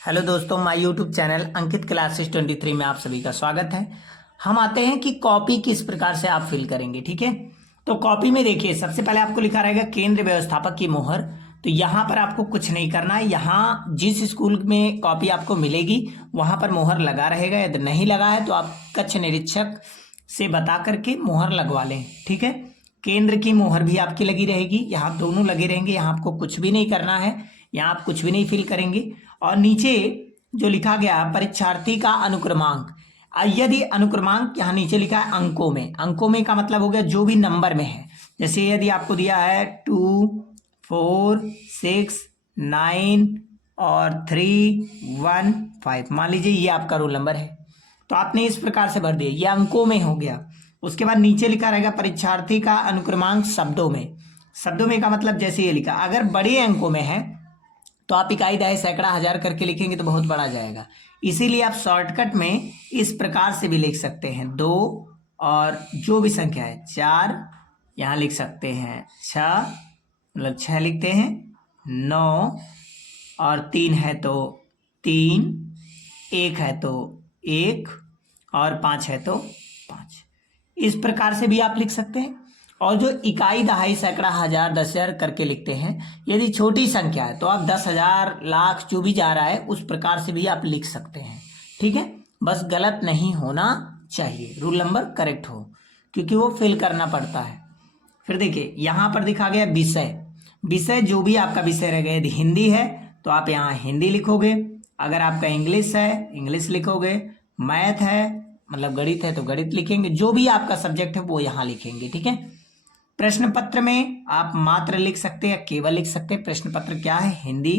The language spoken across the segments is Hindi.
हेलो दोस्तों, my YouTube channel Ankit classes 23 में आप सभी का स्वागत है। हम आते हैं कि कॉपी किस प्रकार से आप फिल करेंगे। ठीक है, तो कॉपी में देखिए सबसे पहले आपको लिखा रहेगा केंद्र व्यवस्थापक की मोहर। तो यहाँ पर आपको कुछ नहीं करना है। यहाँ जिस स्कूल में कॉपी आपको मिलेगी वहां पर मोहर लगा रहेगा। यदि नहीं लगा है तो आप कक्ष निरीक्षक से बता करके मोहर लगवा लें। ठीक है, केंद्र की मोहर भी आपकी लगी रहेगी, यहाँ दोनों लगे रहेंगे। यहाँ आपको कुछ भी नहीं करना है, यहाँ आप कुछ भी नहीं फिल करेंगे। और नीचे जो लिखा गया परीक्षार्थी का अनुक्रमांक, यदि अनुक्रमांक यहाँ नीचे लिखा है अंकों में, अंकों में का मतलब हो गया जो भी नंबर में है। जैसे यदि आपको दिया है 2, 4, 6, 9 और 3, 1, 5, मान लीजिए ये आपका रोल नंबर है, तो आपने इस प्रकार से भर दिया, ये अंकों में हो गया। उसके बाद नीचे लिखा रहेगा परीक्षार्थी का अनुक्रमांक शब्दों में। शब्दों में का मतलब जैसे ये लिखा, अगर बड़े अंकों में है तो आप इकाई, दहाई, सैकड़ा, हजार करके लिखेंगे तो बहुत बड़ा जाएगा। इसीलिए आप शॉर्टकट में इस प्रकार से भी लिख सकते हैं 2 और जो भी संख्या है 4 यहाँ लिख सकते हैं, 6 मतलब 6 लिखते हैं, 9 और 3 है तो 3, 1 है तो 1 और 5 है तो 5। इस प्रकार से भी आप लिख सकते हैं। और जो इकाई, दहाई, सैकड़ा, हजार, 10,000 करके लिखते हैं, यदि छोटी संख्या है तो आप 10,000, लाख जो भी जा रहा है उस प्रकार से भी आप लिख सकते हैं। ठीक है, बस गलत नहीं होना चाहिए, रूल नंबर करेक्ट हो, क्योंकि वो फिल करना पड़ता है। फिर देखिए यहाँ पर दिखा गया विषय। विषय जो भी आपका विषय रहेगा, यदि हिंदी है तो आप यहाँ हिंदी लिखोगे, अगर आपका इंग्लिश है इंग्लिश लिखोगे, मैथ है मतलब गणित है तो गणित लिखेंगे, जो भी आपका सब्जेक्ट है वो यहाँ लिखेंगे। ठीक है, प्रश्न पत्र में आप मात्र लिख सकते हैं या केवल लिख सकते हैं। प्रश्न पत्र क्या है? हिंदी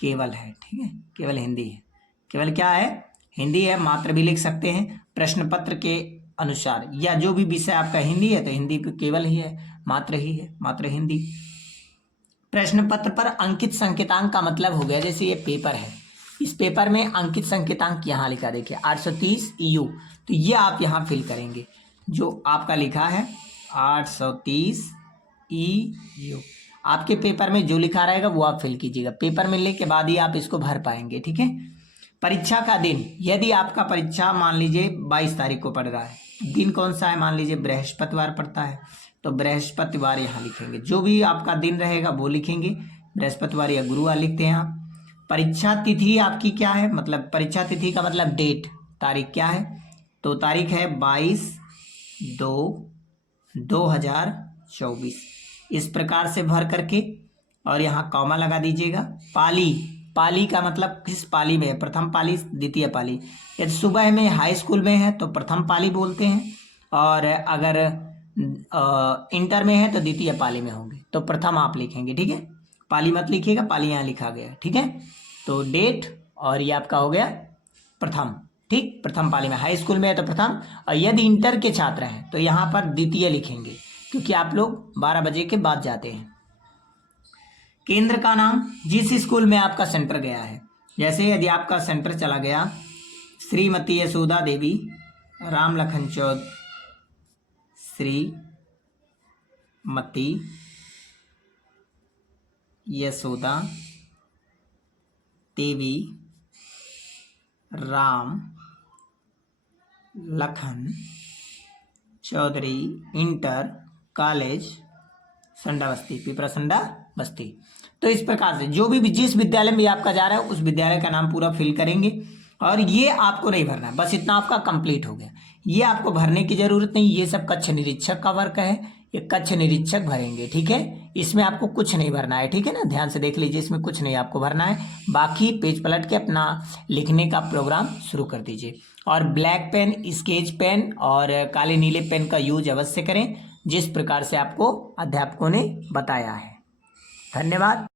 केवल है। ठीक है, केवल हिंदी है, केवल क्या है? हिंदी है। मात्र भी लिख सकते हैं प्रश्न पत्र के अनुसार, या जो भी विषय आपका हिंदी है तो हिंदी केवल ही है, मात्र ही है, मात्र हिंदी। प्रश्न पत्र पर अंकित संकेतांक का मतलब हो गया, जैसे ये पेपर है, इस पेपर में अंकित संकेतांक यहाँ लिखा, देखिए 830 EU, तो ये आप यहाँ फिल करेंगे। जो आपका लिखा है 830 EU, आपके पेपर में जो लिखा रहेगा वो आप फिल कीजिएगा। पेपर मिलने के बाद ही आप इसको भर पाएंगे। ठीक है, परीक्षा का दिन, यदि आपका परीक्षा मान लीजिए 22 तारीख को पड़ रहा है, दिन कौन सा है? मान लीजिए बृहस्पतिवार पड़ता है, तो बृहस्पतिवार यहाँ लिखेंगे। जो भी आपका दिन रहेगा वो लिखेंगे, बृहस्पतिवार या गुरुवार लिखते हैं आप। परीक्षा तिथि आपकी क्या है? मतलब परीक्षा तिथि का मतलब डेट, तारीख क्या है? तो तारीख है 22/2/2024। इस प्रकार से भर करके और यहाँ कॉमा लगा दीजिएगा। पाली, पाली का मतलब किस पाली में है? प्रथम पाली, द्वितीय पाली। यदि सुबह में हाई स्कूल में है तो प्रथम पाली बोलते हैं, और अगर इंटर में है तो द्वितीय पाली में होंगे, तो प्रथम आप लिखेंगे। ठीक है, पाली मत लिखिएगा, पाली यहाँ लिखा गया। ठीक है, तो डेट और ये आपका हो गया प्रथम। ठीक, प्रथम पाली में, हाई स्कूल में है तो प्रथम, और यदि इंटर के छात्र हैं तो यहाँ पर द्वितीय लिखेंगे, क्योंकि आप लोग 12 बजे के बाद जाते हैं। केंद्र का नाम, जिस स्कूल में आपका सेंटर गया है, जैसे यदि आपका सेंटर चला गया श्रीमती यशोदा देवी राम लखन चौधरी, श्रीमती यशोदा देवी राम लखन चौधरी इंटर कॉलेज संडा बस्ती, पिपरा संडा बस्ती। तो इस प्रकार से जो भी जिस विद्यालय में आपका जा रहा है उस विद्यालय का नाम पूरा फिल करेंगे, और ये आपको नहीं भरना है, बस इतना आपका कंप्लीट हो गया। ये आपको भरने की जरूरत नहीं, ये सब कक्ष निरीक्षक का वर्क है, ये कक्ष निरीक्षक भरेंगे। ठीक है, इसमें आपको कुछ नहीं भरना है। ठीक है ना, ध्यान से देख लीजिए, इसमें कुछ नहीं आपको भरना है। बाकी पेज पलट के अपना लिखने का प्रोग्राम शुरू कर दीजिए, और ब्लैक पेन, स्केच पेन और काले नीले पेन का यूज अवश्य करें, जिस प्रकार से आपको अध्यापकों ने बताया है। धन्यवाद।